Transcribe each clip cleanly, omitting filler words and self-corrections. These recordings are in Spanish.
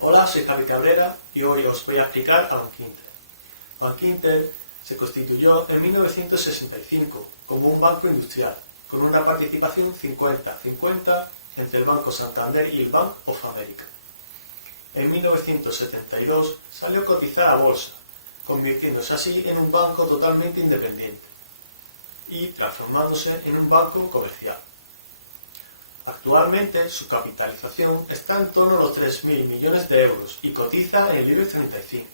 Hola, soy Javi Cabrera y hoy os voy a explicar a Bankinter. Bankinter se constituyó en 1965 como un banco industrial, con una participación 50-50 entre el Banco Santander y el Bank of America. En 1972 salió a cotizar a bolsa, convirtiéndose así en un banco totalmente independiente y transformándose en un banco comercial. Actualmente su capitalización está en torno a los 3.000 millones de euros y cotiza en el IBEX 35.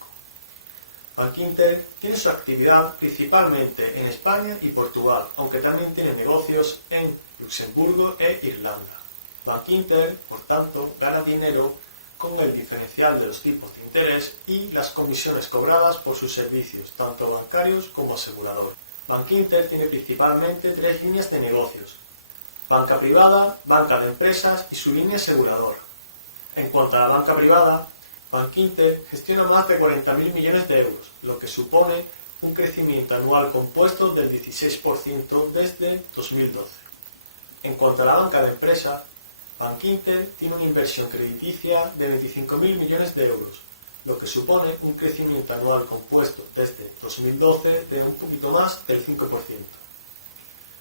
Bankinter tiene su actividad principalmente en España y Portugal, aunque también tiene negocios en Luxemburgo e Irlanda. Bankinter, por tanto, gana dinero con el diferencial de los tipos de interés y las comisiones cobradas por sus servicios, tanto bancarios como aseguradores. Bankinter tiene principalmente tres líneas de negocios: banca privada, banca de empresas y su línea aseguradora. En cuanto a la banca privada, Bankinter gestiona más de 40.000 millones de euros, lo que supone un crecimiento anual compuesto del 16% desde 2012. En cuanto a la banca de empresas, Bankinter tiene una inversión crediticia de 25.000 millones de euros, lo que supone un crecimiento anual compuesto desde 2012 de un poquito más del 5%.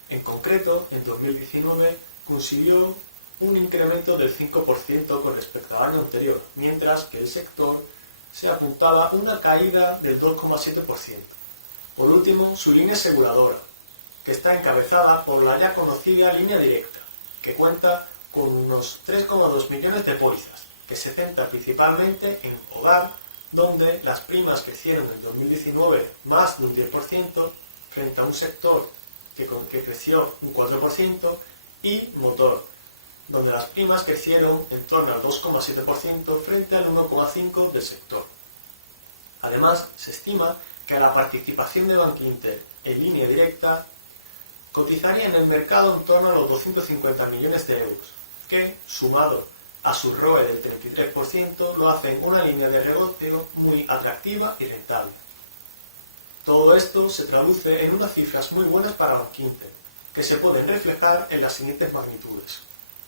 En concreto, en 2019 consiguió un incremento del 5% con respecto al año anterior, mientras que el sector se apuntaba a una caída del 2,7%. Por último, su línea aseguradora, que está encabezada por la ya conocida línea directa, que cuenta con unos 3,2 millones de pólizas, que se centra principalmente en hogar, donde las primas crecieron en 2019 más de un 10% frente a un sector que creció un 4%, y motor, donde las primas crecieron en torno al 2,7% frente al 1,5% del sector. Además, se estima que la participación de Bankinter en línea directa cotizaría en el mercado en torno a los 250 millones de euros, que, sumado a su ROE del 33%, lo hacen una línea de negocio muy atractiva y rentable. Todo esto se traduce en unas cifras muy buenas para Bankinter, que se pueden reflejar en las siguientes magnitudes.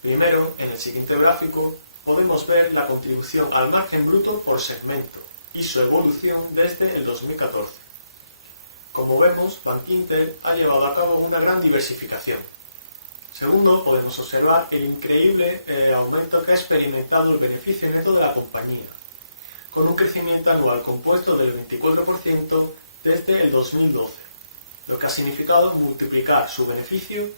Primero, en el siguiente gráfico, podemos ver la contribución al margen bruto por segmento y su evolución desde el 2014. Como vemos, Bankinter ha llevado a cabo una gran diversificación. Segundo, podemos observar el increíble aumento que ha experimentado el beneficio neto de la compañía, con un crecimiento anual compuesto del 24% desde el 2012, lo que ha significado multiplicar su beneficio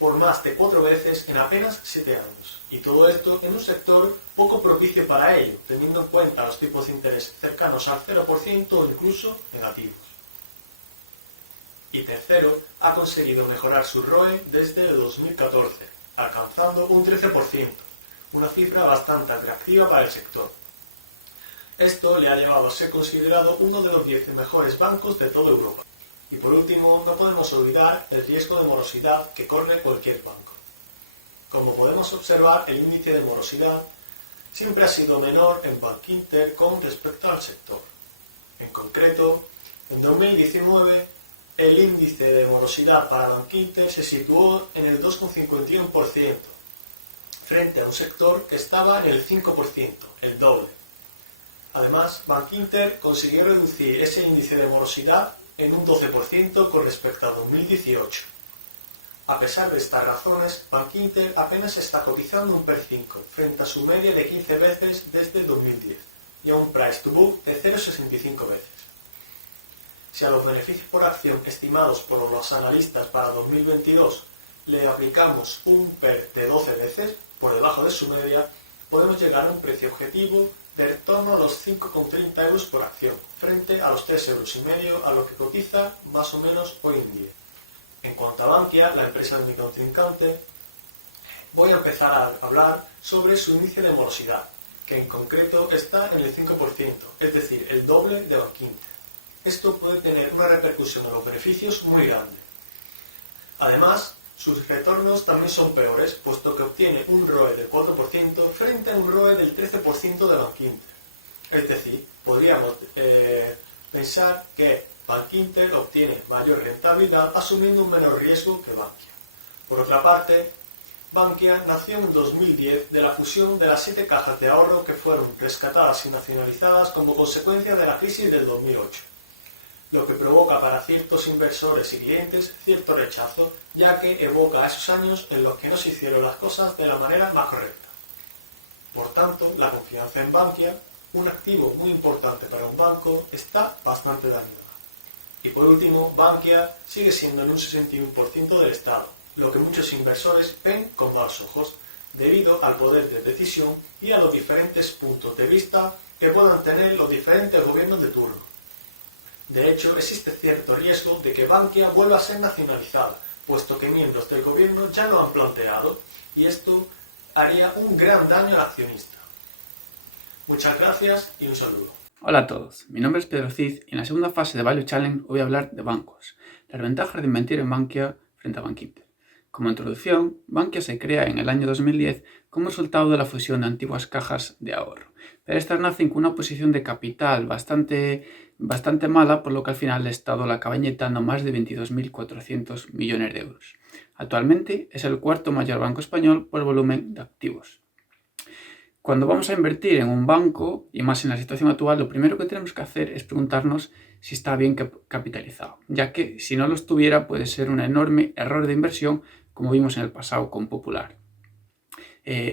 por más de 4 veces en apenas 7 años. Y todo esto en un sector poco propicio para ello, teniendo en cuenta los tipos de interés cercanos al 0% o incluso negativos. Y tercero, ha conseguido mejorar su ROE desde el 2014, alcanzando un 13%, una cifra bastante atractiva para el sector. Esto le ha llevado a ser considerado uno de los 10 mejores bancos de toda Europa. Y por último, no podemos olvidar el riesgo de morosidad que corre cualquier banco. Como podemos observar, el índice de morosidad siempre ha sido menor en Bankinter con respecto al sector. En concreto, en 2019, el índice de morosidad para Bankinter se situó en el 2,51%, frente a un sector que estaba en el 5%, el doble. Además, Bankinter consiguió reducir ese índice de morosidad en un 12% con respecto a 2018. A pesar de estas razones, Bankinter apenas está cotizando un PER 5 frente a su media de 15 veces desde 2010 y a un Price to Book de 0,65 veces. Si a los beneficios por acción estimados por los analistas para 2022 le aplicamos un PER de 12 veces, por debajo de su media, podemos llegar a un precio objetivo de en torno a los 5,30 euros por acción, frente a los 3,5 euros a lo que cotiza más o menos hoy en día. En cuanto a Bankia, la empresa de mi contrincante, voy a empezar a hablar sobre su índice de morosidad, que en concreto está en el 5%, es decir, el doble de Bankinter. Esto puede tener una repercusión en los beneficios muy grande. Además, sus retornos también son peores, puesto que obtiene un ROE del 4% frente a un ROE del 13% de Bankinter. Es decir, podríamos pensar que Bankinter obtiene mayor rentabilidad asumiendo un menor riesgo que Bankia. Por otra parte, Bankia nació en 2010 de la fusión de las 7 cajas de ahorro que fueron rescatadas y nacionalizadas como consecuencia de la crisis del 2008, lo que provoca para ciertos inversores y clientes cierto rechazo, ya que evoca a esos años en los que no se hicieron las cosas de la manera más correcta. Por tanto, la confianza en Bankia, un activo muy importante para un banco, está bastante dañada. Y por último, Bankia sigue siendo en un 61% del Estado, lo que muchos inversores ven con malos ojos, debido al poder de decisión y a los diferentes puntos de vista que puedan tener los diferentes gobiernos de turno. De hecho, existe cierto riesgo de que Bankia vuelva a ser nacionalizada, puesto que miembros del gobierno ya lo han planteado, y esto haría un gran daño al accionista. Muchas gracias y un saludo. Hola a todos, mi nombre es Pedro Cid y en la segunda fase de Value Challenge voy a hablar de bancos, las ventajas de invertir en Bankia frente a Bankinter. Como introducción, Bankia se crea en el año 2010 como resultado de la fusión de antiguas cajas de ahorro, pero estas nacen con una posición de capital bastante mala, por lo que al final el Estado la acaba inyectando más de 22.400 millones de euros. Actualmente es el cuarto mayor banco español por volumen de activos. Cuando vamos a invertir en un banco, y más en la situación actual, lo primero que tenemos que hacer es preguntarnos si está bien capitalizado, ya que si no lo estuviera puede ser un enorme error de inversión, como vimos en el pasado con Popular.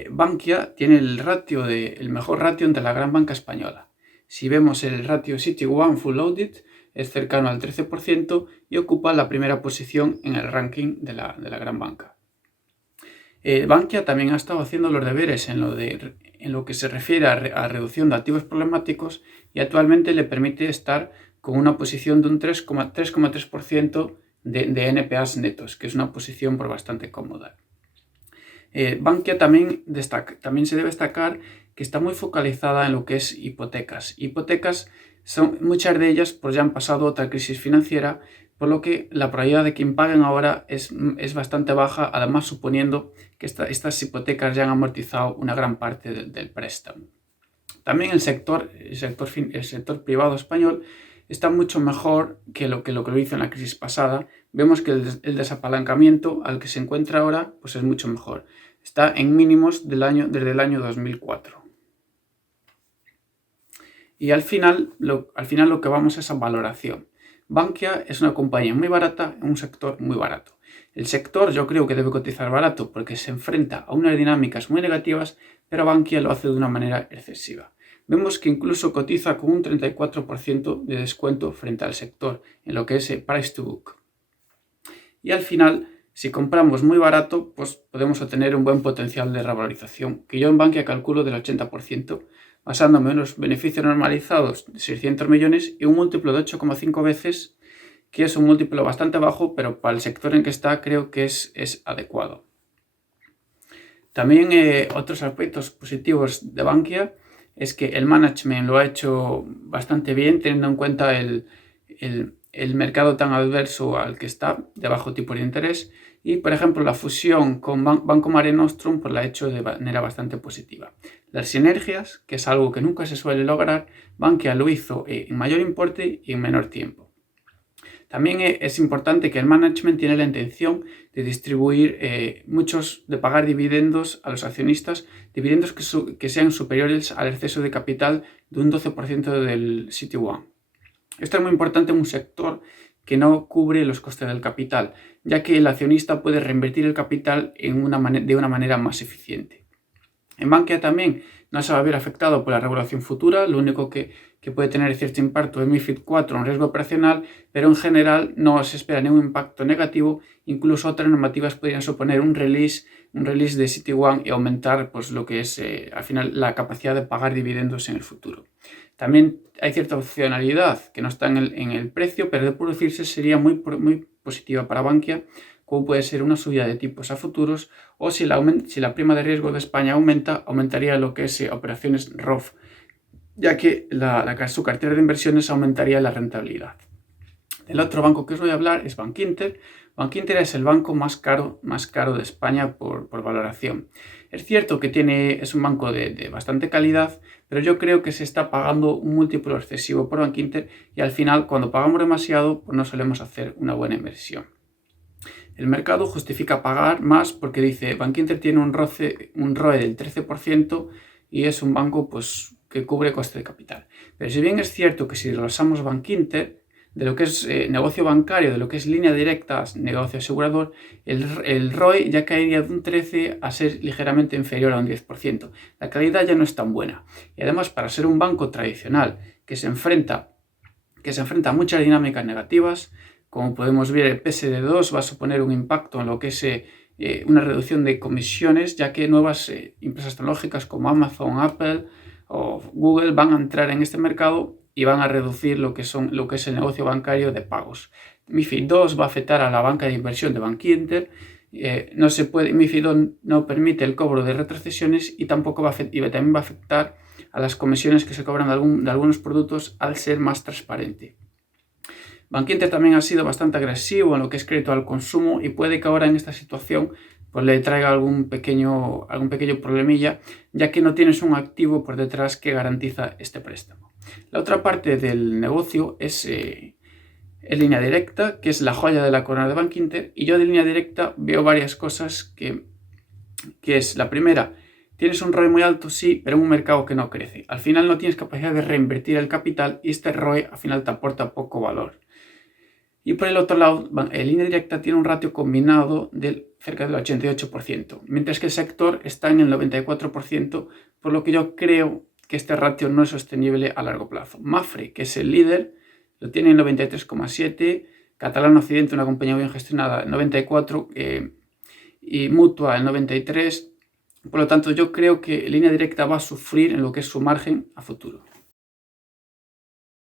Bankia tiene el mejor ratio entre la gran banca española. Si vemos el ratio CET1 Full Loaded, es cercano al 13% y ocupa la primera posición en el ranking de la gran banca. Bankia también ha estado haciendo los deberes en lo que se refiere a reducción de activos problemáticos y actualmente le permite estar con una posición de un 3,3% de NPAs netos, que es una posición bastante cómoda. Bankia también se debe destacar que está muy focalizada en lo que es hipotecas. Muchas de ellas pues ya han pasado otra crisis financiera, por lo que la probabilidad de que impaguen ahora es bastante baja, además suponiendo que estas hipotecas ya han amortizado una gran parte del préstamo. También el sector privado español está mucho mejor que lo que lo hizo en la crisis pasada. Vemos que el desapalancamiento al que se encuentra ahora pues es mucho mejor. Está en mínimos desde el año 2004. Y al final lo que vamos es a valoración. Bankia es una compañía muy barata en un sector muy barato. El sector yo creo que debe cotizar barato porque se enfrenta a unas dinámicas muy negativas, pero Bankia lo hace de una manera excesiva. Vemos que incluso cotiza con un 34% de descuento frente al sector en lo que es price to book. Y al final, si compramos muy barato, pues podemos obtener un buen potencial de revalorización, que yo en Bankia calculo del 80%, basándome en los beneficios normalizados de 600 millones y un múltiplo de 8,5 veces, que es un múltiplo bastante bajo, pero para el sector en que está creo que es adecuado. También otros aspectos positivos de Bankia es que el management lo ha hecho bastante bien, teniendo en cuenta el mercado tan adverso al que está, de bajo tipo de interés, y por ejemplo la fusión con Banco Mare Nostrum pues la ha hecho de manera bastante positiva. Las sinergias, que es algo que nunca se suele lograr, Bankia lo hizo en mayor importe y en menor tiempo. También es importante que el management tiene la intención de distribuir de pagar dividendos a los accionistas, dividendos que sean superiores al exceso de capital de un 12% del CET1. Esto es muy importante en un sector que no cubre los costes del capital, ya que el accionista puede reinvertir el capital de una manera más eficiente. En Bankia también no se va a ver afectado por la regulación futura, lo único que puede tener cierto impacto es MiFID IV, un riesgo operacional, pero en general no se espera ningún impacto negativo. Incluso otras normativas podrían suponer un release de CET1 y aumentar pues, lo que es al final la capacidad de pagar dividendos en el futuro. También hay cierta opcionalidad que no está en el precio, pero de producirse sería muy positiva para Bankia, como puede ser una subida de tipos a futuros, o si la prima de riesgo de España aumentaría lo que es operaciones ROF, ya que su cartera de inversiones aumentaría la rentabilidad. El otro banco que os voy a hablar es Bankinter. Bankinter es el banco más caro de España por valoración. Es cierto que es un banco de bastante calidad, pero yo creo que se está pagando un múltiplo excesivo por Bankinter y al final cuando pagamos demasiado pues no solemos hacer una buena inversión. el mercado justifica pagar más porque dice Bankinter tiene un ROE del 13% y es un banco pues, que cubre coste de capital. Pero si bien es cierto que si relasamos Bankinter, de lo que es negocio bancario, de lo que es línea directa, negocio asegurador, el ROE ya caería de un 13 a ser ligeramente inferior a un 10%. La calidad ya no es tan buena. Y además, para ser un banco tradicional que se enfrenta a muchas dinámicas negativas, como podemos ver, el PSD2 va a suponer un impacto en lo que es una reducción de comisiones, ya que nuevas empresas tecnológicas como Amazon, Apple o Google van a entrar en este mercado y van a reducir lo que es el negocio bancario de pagos. MiFID II va a afectar a la banca de inversión de Bankinter. MiFID II no permite el cobro de retrocesiones y también va a afectar a las comisiones que se cobran de algunos productos al ser más transparente. Bankinter también ha sido bastante agresivo en lo que es crédito al consumo y puede que ahora en esta situación pues le traiga algún pequeño problemilla, ya que no tienes un activo por detrás que garantiza este préstamo. La otra parte del negocio es línea directa, que es la joya de la corona de Bankinter, y yo de línea directa veo varias cosas que es la primera. Tienes un ROE muy alto, sí, pero en un mercado que no crece. Al final no tienes capacidad de reinvertir el capital y este ROE al final te aporta poco valor. Y por el otro lado, línea directa tiene un ratio combinado de cerca del 88%, mientras que el sector está en el 94%, por lo que yo creo que este ratio no es sostenible a largo plazo. Mapfre, que es el líder, lo tiene en 93,7%, Catalana Occidente, una compañía bien gestionada, en 94%, y Mutua en 93%. Por lo tanto, yo creo que línea directa va a sufrir en lo que es su margen a futuro.